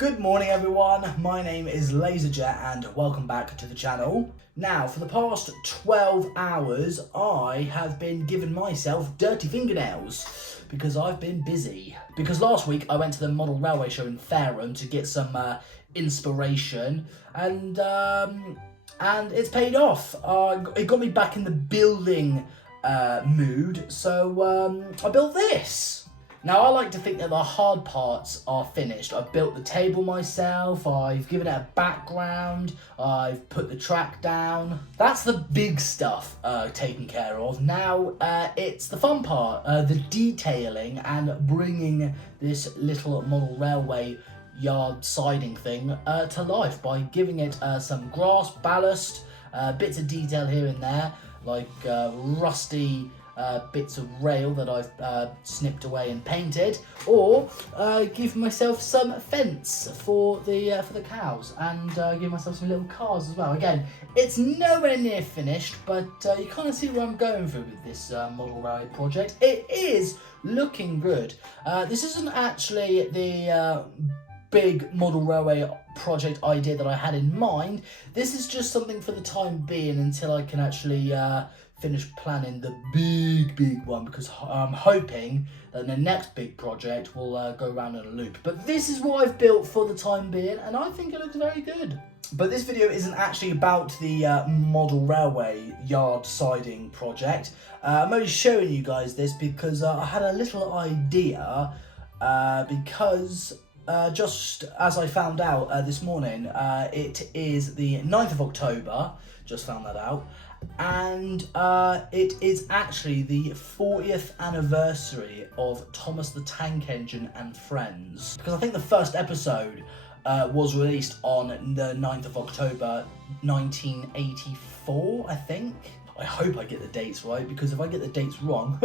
Good morning everyone, my name is LaZeR and welcome back to the channel. Now, for the past 12 hours, I have been giving myself dirty fingernails because I've been busy. Because last week I went to the model railway show in Fareham to get some inspiration and it's paid off. It got me back in the building mood, so I built this. Now, I like to think that the hard parts are finished. I've built the table myself, I've given it a background, I've put the track down. That's the big stuff taken care of. Now, it's the fun part, the detailing and bringing this little model railway yard siding thing to life by giving it some grass, ballast, bits of detail here and there, like rusty bits of rail that I've snipped away and painted, or give myself some fence for the cows, and give myself some little cars as well. Again, it's nowhere near finished, but you kind of see where I'm going through with this model railway project. It is looking good. This isn't actually the big model railway project idea that I had in mind. This is just something for the time being until I can actually finish planning the big one, because I'm hoping that the next big project will go around in a loop. But this is what I've built for the time being, and I think it looks very good. But this video isn't actually about the model railway yard siding project. I'm only showing you guys this because I had a little idea, because just as I found out this morning, it is the 9th of October, just found that out, and it is actually the 40th anniversary of Thomas the Tank Engine and Friends. Because I think the first episode was released on the 9th of October 1984, I think. I hope I get the dates right, because if I get the dates wrong,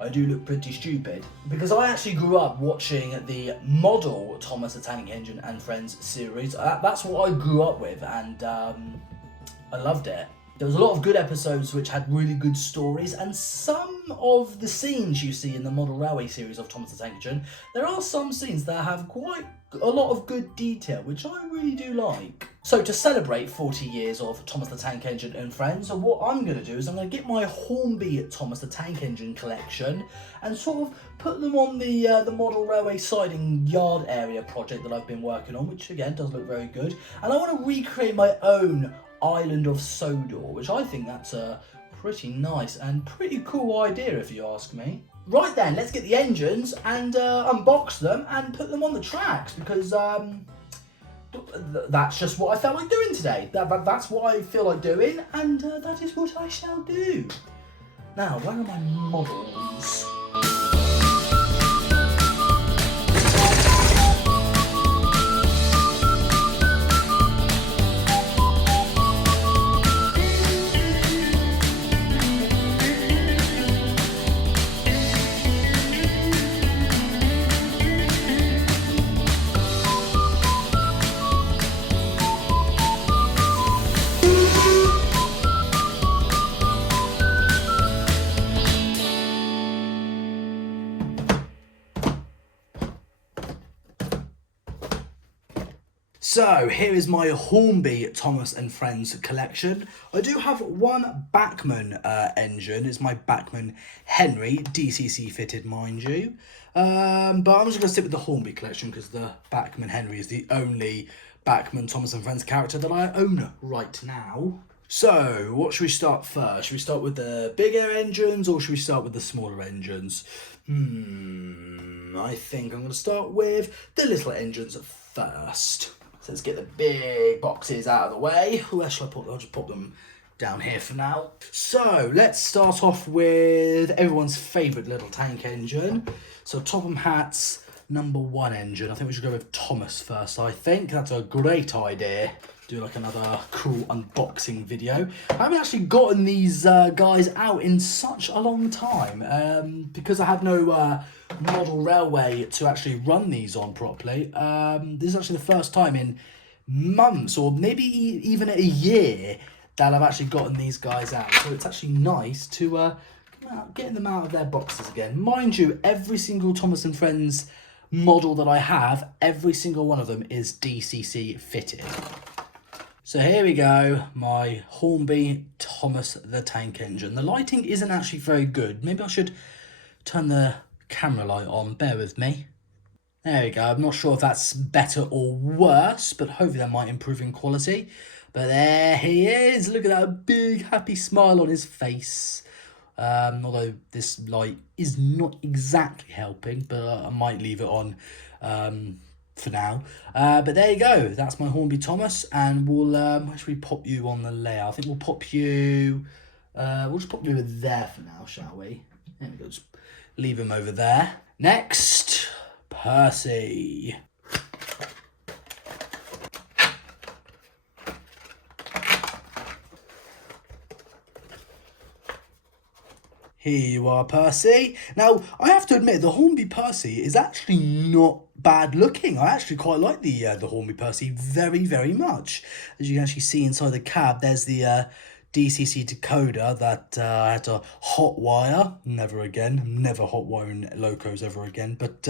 I do look pretty stupid. Because I actually grew up watching the model Thomas the Tank Engine and Friends series. That's what I grew up with, and I loved it. There was a lot of good episodes which had really good stories, and some of the scenes you see in the model railway series of Thomas the Tank Engine, there are some scenes that have quite a lot of good detail, which I really do like. So to celebrate 40 years of Thomas the Tank Engine and Friends, what I'm going to do is I'm going to get my Hornby Thomas the Tank Engine collection and sort of put them on the model railway siding yard area project that I've been working on, which again does look very good. And I want to recreate my own island of Sodor, which I think that's a pretty nice and pretty cool idea if you ask me. Right then, let's get the engines and unbox them and put them on the tracks, because that's just what I felt like doing today. That's what I feel like doing, and that is what I shall do. Now, where are my models? So here is my Hornby Thomas and Friends collection. I do have one Bachmann engine. It's my Bachmann Henry, DCC fitted, mind you. But I'm just going to stick with the Hornby collection because the Bachmann Henry is the only Bachmann Thomas and Friends character that I own right now. So what should we start first? Should we start with the bigger engines, or should we start with the smaller engines? I think I'm going to start with the little engines first. So let's get the big boxes out of the way. Where shall I put them? I'll just put them down here for now. So let's start off with everyone's favourite little tank engine. So Topham Hatt's #1 engine. I think we should go with Thomas first. I think that's a great idea. Do like another cool unboxing video. I haven't actually gotten these guys out in such a long time because I had no model railway to actually run these on properly. This is actually the first time in months, or maybe even a year, that I've actually gotten these guys out. So it's actually nice to getting them out of their boxes again. Mind you, every single Thomas and Friends model that I have, every single one of them is DCC fitted. So here we go, my Hornby Thomas the Tank Engine. The lighting isn't actually very good. Maybe I should turn the camera light on, bear with me. There we go, I'm not sure if that's better or worse, but hopefully that might improve in quality. But there he is, look at that big happy smile on his face. Although this light is not exactly helping, but I might leave it on for now. But there you go, that's my Hornby Thomas, and we'll where should we pop you on the layout? I think we'll pop you we'll just pop you over there for now, shall we? There we go, just leave him over there. Next, Percy. Here you are, Percy. Now, I have to admit, the Hornby Percy is actually not bad looking. I actually quite like the Hornby Percy very, very much. As you can actually see inside the cab, there's the DCC decoder that I had to hotwire. Never again. Never hotwiring locos ever again. But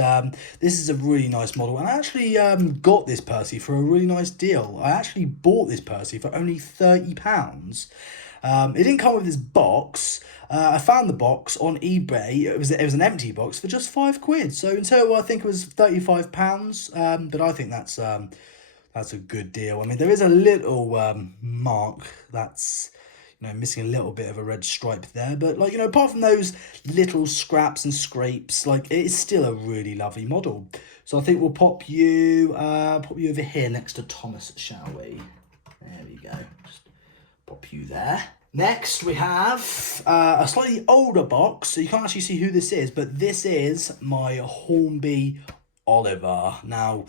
this is a really nice model. And I actually got this Percy for a really nice deal. I actually bought this Percy for only £30. It didn't come with this box. I found the box on eBay. It was an empty box for just £5. So in total, I think it was £35. But I think that's a good deal. I mean, there is a little mark that's missing a little bit of a red stripe there. But apart from those little scraps and scrapes, it's still a really lovely model. So I think we'll pop you over here next to Thomas, shall we? There we go. Just pop you there. Next, we have a slightly older box, so you can't actually see who this is, but this is my Hornby Oliver. Now,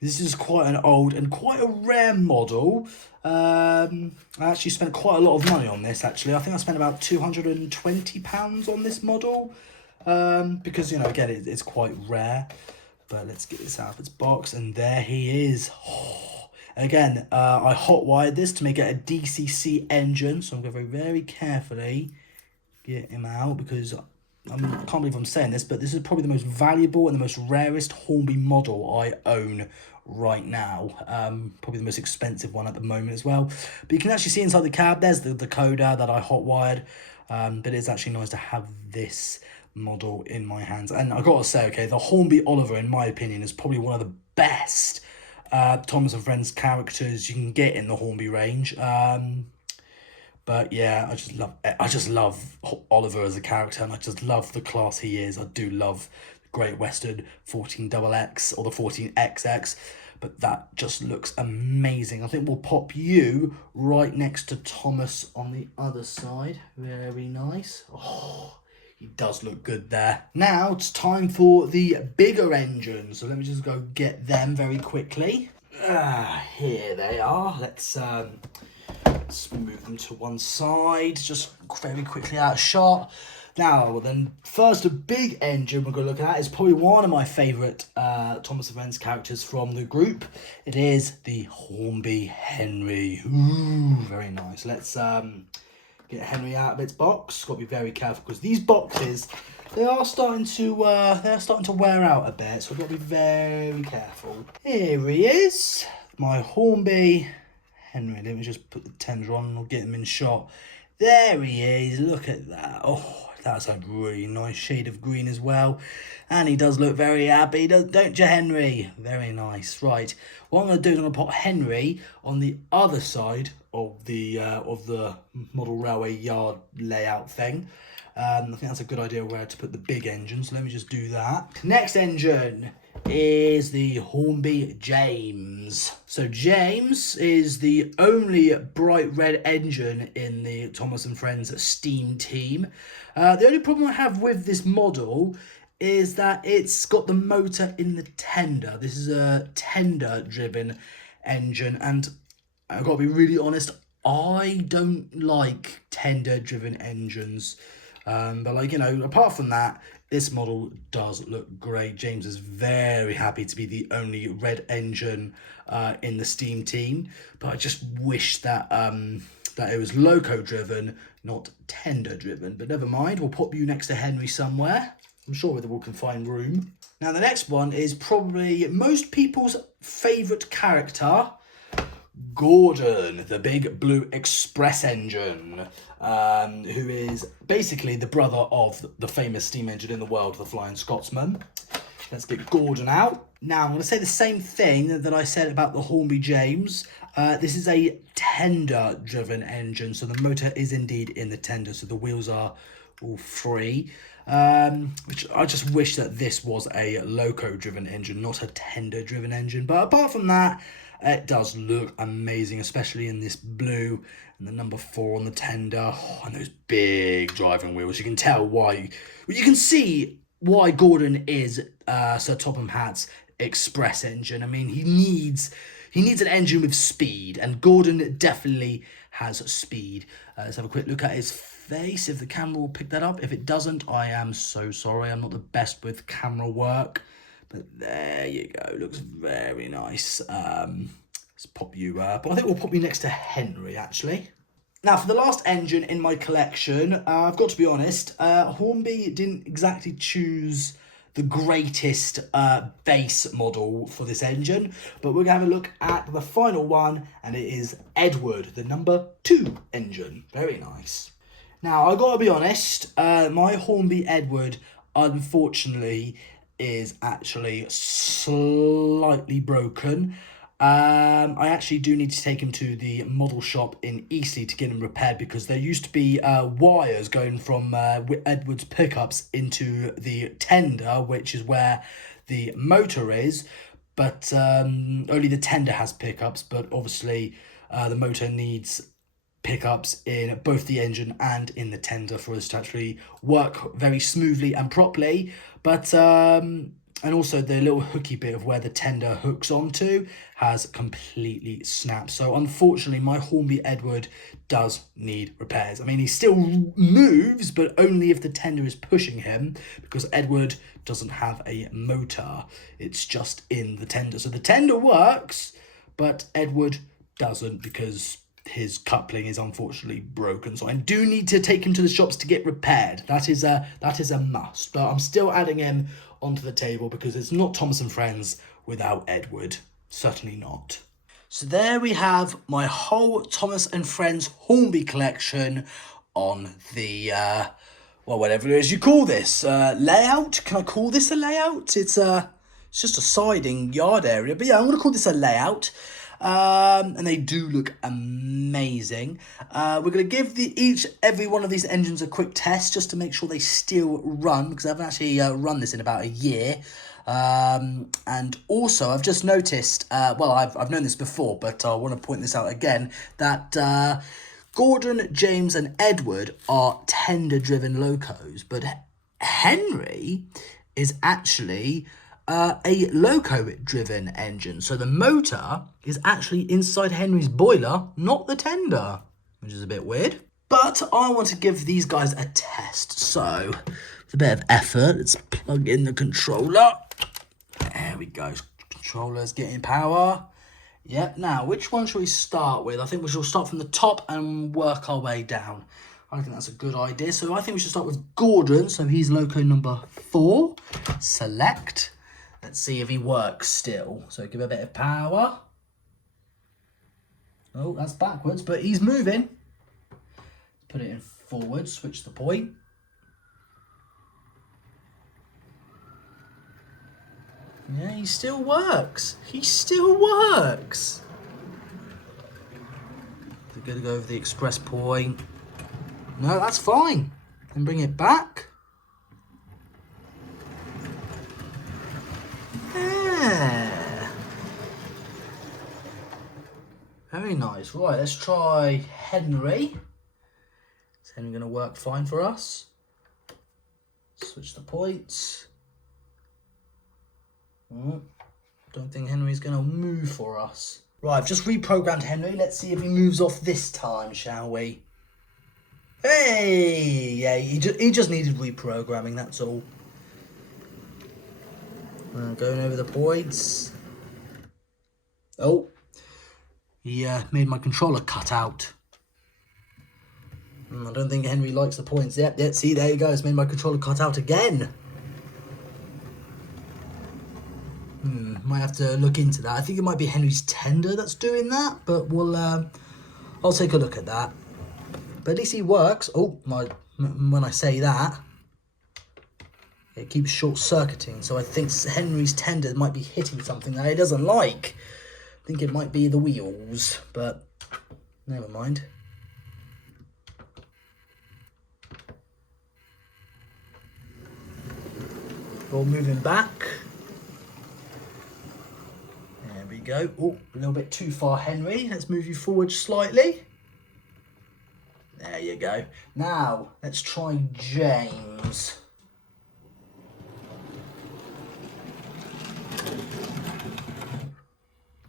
this is quite an old and quite a rare model. I actually spent quite a lot of money on this, actually. I think I spent about £220 on this model, because, again, it's quite rare. But let's get this out of its box, and there he is. Again, I hotwired this to make it a DCC engine, so I'm going to very carefully get him out, because I can't believe I'm saying this, but this is probably the most valuable and the most rarest Hornby model I own right now. Probably the most expensive one at the moment as well. But you can actually see inside the cab, there's the decoder that I hotwired, but it's actually nice to have this model in my hands. And I've got to say, okay, the Hornby Oliver, in my opinion, is probably one of the best Thomas and Friends characters you can get in the Hornby range. But yeah, I just love Oliver as a character, and I just love the class he is. I do love the Great Western 14XX or the 14XX, but that just looks amazing. I think we'll pop you right next to Thomas on the other side. Very nice. Oh, he does look good there. Now it's time for the bigger engines. So let me just go get them very quickly. Here they are. Let's move them to one side, just very quickly out of shot. Now, then, first, a big engine we're going to look at is probably one of my favourite Thomas and Friends characters from the group. It is the Hornby Henry. Ooh, very nice. Let's get Henry out of its box. Got to be very careful, because these boxes, they are starting to wear out a bit, so I've got to be very careful. Here he is, my Hornby Henry. Let me just put the tender on and I'll get him in shot. There he is. Look at that. Oh, that's a really nice shade of green as well. And he does look very happy, don't you, Henry? Very nice. Right. What I'm going to do is I'm going to put Henry on the other side of the model railway yard layout thing. I think that's a good idea where to put the big engine. So let me just do that. Next engine is the Hornby James. So James is the only bright red engine in the Thomas and Friends Steam team. The only problem I have with this model is that it's got the motor in the tender. This is a tender driven engine, and I've got to be really honest, I don't like tender driven engines. But apart from that, this model does look great. James is very happy to be the only red engine in the Steam team. But I just wish that that it was loco driven, not tender driven. But never mind, we'll pop you next to Henry somewhere. I'm sure we can find room. Now the next one is probably most people's favourite character, Gordon, the big blue express engine, who is basically the brother of the famous steam engine in the world, the Flying Scotsman. Let's get Gordon out. Now I'm going to say the same thing that I said about the Hornby James. This is a tender-driven engine, so the motor is indeed in the tender, so the wheels are all free. Which I just wish that this was a loco-driven engine, not a tender-driven engine. But apart from that, it does look amazing, especially in this blue and the number 4 on the tender. Oh, and those big driving wheels. You can tell why. Well, you can see why Gordon is Sir Topham Hatt's express engine. I mean, he needs an engine with speed, and Gordon definitely has speed. Let's have a quick look at his face, if the camera will pick that up. If it doesn't, I am so sorry. I'm not the best with camera work, but there you go. Looks very nice. Let's pop you up. I think we'll pop you next to Henry, actually. Now, for the last engine in my collection, I've got to be honest, Hornby didn't exactly choose the greatest base model for this engine, but we're going to have a look at the final one, and it is Edward, the number 2 engine. Very nice. Now, I got to be honest, my Hornby Edward, unfortunately, is actually slightly broken. I actually do need to take him to the model shop in Eastleigh to get him repaired, because there used to be wires going from Edward's pickups into the tender, which is where the motor is, but only the tender has pickups, but obviously the motor needs pickups in both the engine and in the tender for us to actually work very smoothly and properly. But and also the little hooky bit of where the tender hooks onto has completely snapped. So unfortunately, my Hornby Edward does need repairs. I mean, he still moves, but only if the tender is pushing him, because Edward doesn't have a motor. It's just in the tender. So the tender works, but Edward doesn't, because his coupling is unfortunately broken. So I do need to take him to the shops to get repaired. That is a must. But I'm still adding him onto the table, because it's not Thomas and Friends without Edward. Certainly not. So there we have my whole Thomas and Friends Hornby collection on the well, whatever it is you call this, layout. Can I call this a layout? It's just a siding yard area, but yeah, I'm gonna call this a layout. And they do look amazing. We're going to give every one of these engines a quick test just to make sure they still run, because I haven't actually run this in about a year. And also I've just noticed, well, I've known this before, but I want to point this out again, that Gordon, James and Edward are tender-driven locos, but Henry is actually a loco-driven engine. So the motor is actually inside Henry's boiler, not the tender, which is a bit weird. But I want to give these guys a test. So with a bit of effort, let's plug in the controller. There we go. Controller's getting power. Yep. Now, which one should we start with? I think we should start from the top and work our way down. I think that's a good idea. So I think we should start with Gordon. So he's loco number 4. Select. Let's see if he works still. So give a bit of power. Oh, that's backwards, but he's moving. Put it in forward, switch the point. Yeah, he still works. He still works. We're going to go over the express point. No, that's fine. And bring it back. Very nice. Right, let's try Henry. Is Henry going to work fine for us? Switch the points. Don't think Henry's going to move for us. Right, I've just reprogrammed Henry. Let's see if he moves off this time, shall we? Hey! Yeah, he just needed reprogramming, that's all. Going over the points. Oh. He made my controller cut out. I don't think Henry likes the points. Yep, see, there you go. It's made my controller cut out again. Might have to look into that. I think it might be Henry's tender that's doing that, but we'll I'll take a look at that. But at least he works. Oh, when I say that, it keeps short-circuiting. So I think Henry's tender might be hitting something that he doesn't like. I think it might be the wheels, but never mind. We'll move him back. There we go. Oh, a little bit too far, Henry. Let's move you forward slightly. There you go. Now, let's try James.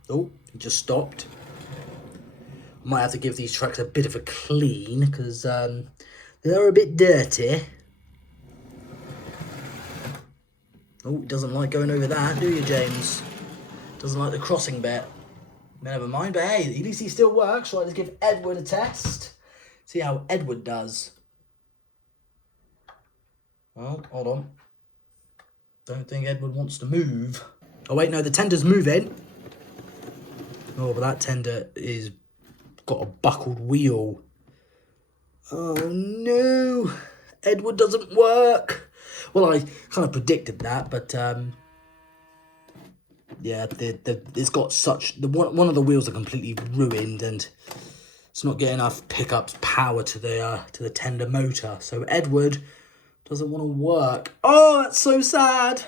Oh, he just stopped. Might have to give these tracks a bit of a clean because they're a bit dirty. Oh, he doesn't like going over that, do you, James? Doesn't like the crossing bit. Never mind, but hey, at least he still works. Right, let's give Edward a test. See how Edward does. Well, hold on. Don't think Edward wants to move. Oh, wait, no, the tender's moving. Oh, but that tender is got a buckled wheel. Oh, no. Edward doesn't work. Well, I kind of predicted that, but yeah, it's got such one of the wheels are completely ruined, and it's not getting enough pickups power to the tender motor. So Edward doesn't want to work. Oh, that's so sad.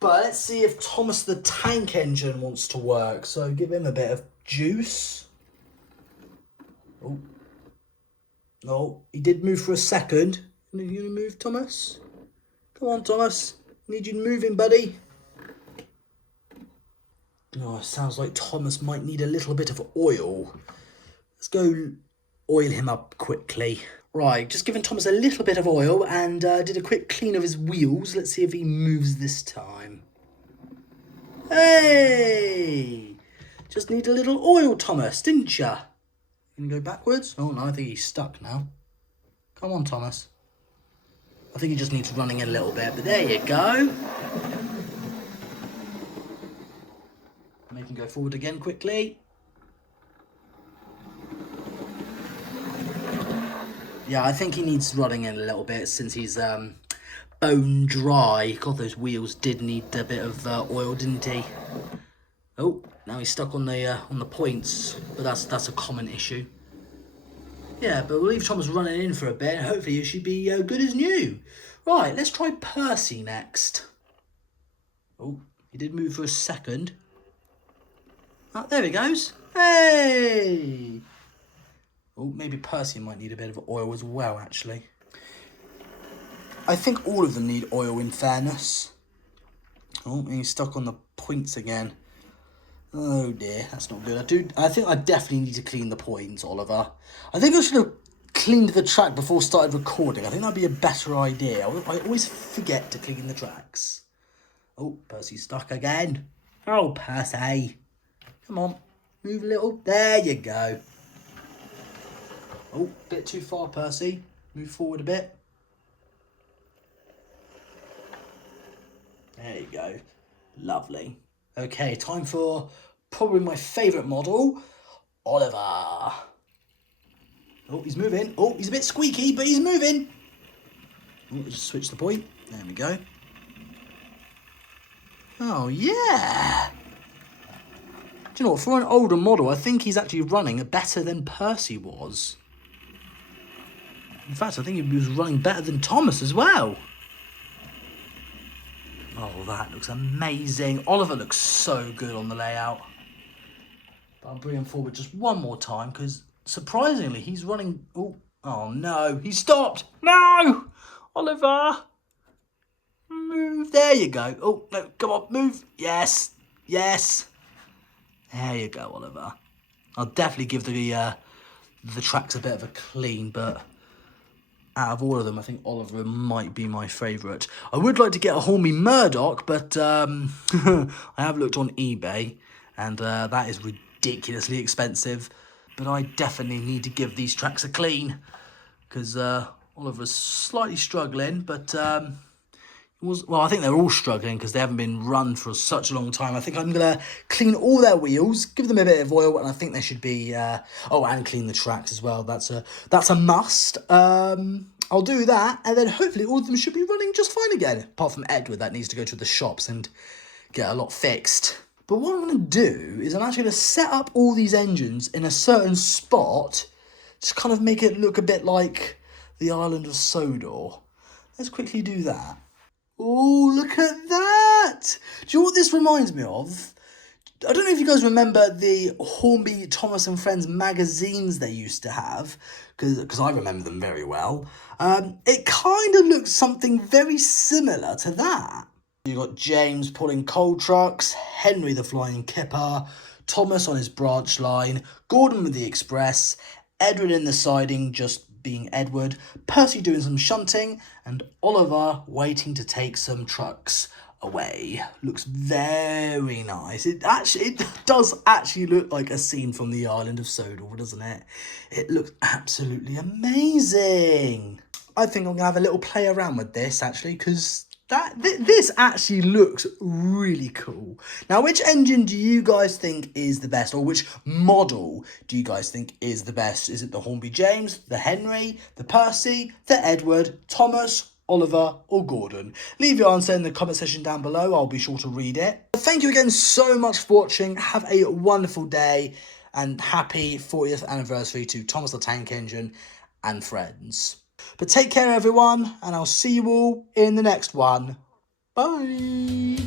But let's see if Thomas the Tank Engine wants to work. So give him a bit of juice. Oh, no, he did move for a second. Are you gonna move, Thomas? Come on, Thomas. Need you moving, buddy. Oh, it sounds like Thomas might need a little bit of oil. Let's go oil him up quickly. Right, just giving Thomas a little bit of oil and did a quick clean of his wheels. Let's see if he moves this time. Hey! Just need a little oil, Thomas, didn't ya? You gonna go backwards? Oh, no, I think he's stuck now. Come on, Thomas. I think he just needs running a little bit, but there you go. Make him go forward again quickly. Yeah, I think he needs running in a little bit since he's bone dry. God, those wheels did need a bit of oil, didn't he? Oh, now he's stuck on the points, but that's a common issue. Yeah, but we'll leave Thomas running in for a bit. Hopefully it should be good as new. Right, let's try Percy next. Oh, he did move for a second. Oh, there he goes. Hey! Oh, maybe Percy might need a bit of oil as well, actually. I think all of them need oil, in fairness. Oh, he's stuck on the points again. Oh dear, that's not good. I think I definitely need to clean the points, Oliver. I think I should have cleaned the track before I started recording. I think that'd be a better idea. I always forget to clean the tracks. Oh, Percy's stuck again. Oh, Percy. Come on, move a little. There you go. Oh, bit too far, Percy. Move forward a bit. There you go. Lovely. Okay, time for probably my favourite model, Oliver. Oh, he's moving. Oh, he's a bit squeaky, but he's moving. Oh, just switch the point. There we go. Oh, yeah. Do you know what? For an older model, I think he's actually running better than Percy was. In fact, I think he was running better than Thomas as well. Oh, that looks amazing. Oliver looks so good on the layout. But I'll bring him forward just one more time because surprisingly he's running... Oh no, he stopped. No! Oliver! Move. There you go. Oh, no, come on, move. Yes. Yes. There you go, Oliver. I'll definitely give the tracks a bit of a clean, but... out of all of them, I think Oliver might be my favourite. I would like to get a Hornby Murdoch, but I have looked on eBay, and that is ridiculously expensive. But I definitely need to give these tracks a clean, because Oliver's slightly struggling, but Well, I think they're all struggling because they haven't been run for such a long time. I think I'm going to clean all their wheels, give them a bit of oil, and I think they should be... oh, and clean the tracks as well. That's a must. I'll do that, and then hopefully all of them should be running just fine again, apart from Edward that needs to go to the shops and get a lot fixed. But what I'm going to do is I'm actually going to set up all these engines in a certain spot to kind of make it look a bit like the island of Sodor. Let's quickly do that. Oh, look at that! Do you know what this reminds me of? I don't know if you guys remember the Hornby, Thomas and Friends magazines they used to have, because I remember them very well. It kind of looks something very similar to that. You've got James pulling coal trucks, Henry the flying kipper, Thomas on his branch line, Gordon with the express, Edward in the siding just being Edward, Percy doing some shunting, and Oliver waiting to take some trucks away. Looks very nice. It does actually look like a scene from the island of Sodor, doesn't it? It looks absolutely amazing. I think I'm gonna have a little play around with this actually, because this actually looks really cool. Now, which engine do you guys think is the best, or which model do you guys think is the best? Is it the Hornby James, the Henry, the Percy, the Edward, Thomas, Oliver or Gordon? Leave your answer in the comment section down below. I'll be sure to read it. Thank you again so much for watching. Have a wonderful day and happy 40th anniversary to Thomas the Tank Engine and friends. But take care everyone, and I'll see you all in the next one. Bye!